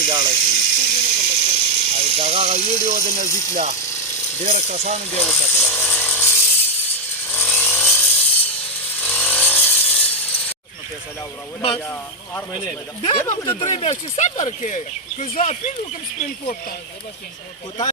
مخکې لاړه شي او د هغه ویډیو د نزدیک له ډېره کسانو بیا وکتله فیصله وروله یا هر بیا به ته درې میاشتې صبر کې که زه اپیل وکړم سپریم کورټ ته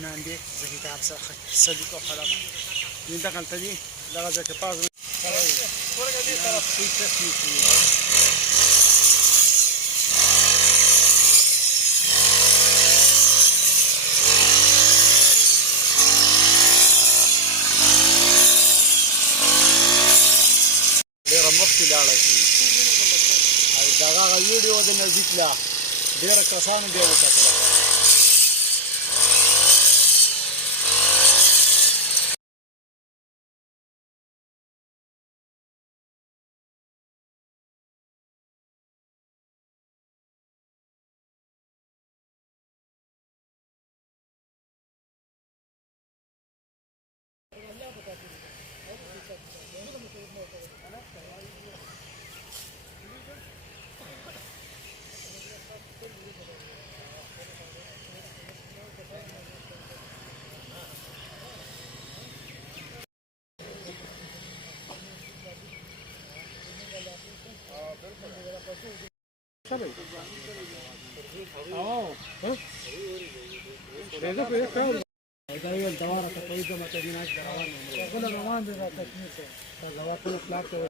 خانان دي زه کتاب څخه صدیق او خلق این دغلته دي دغه ځای کې پاس ورګه دې طرف کوئی تصمیه کیږي ډېره مخکې لاړه شي او د هغه ویډیو د نزدیک له ډېره کسانو بیا وکتله دا یو دواره ته په دې مته دیناش روان دي را تکمیل ته دا ټول خلاف ته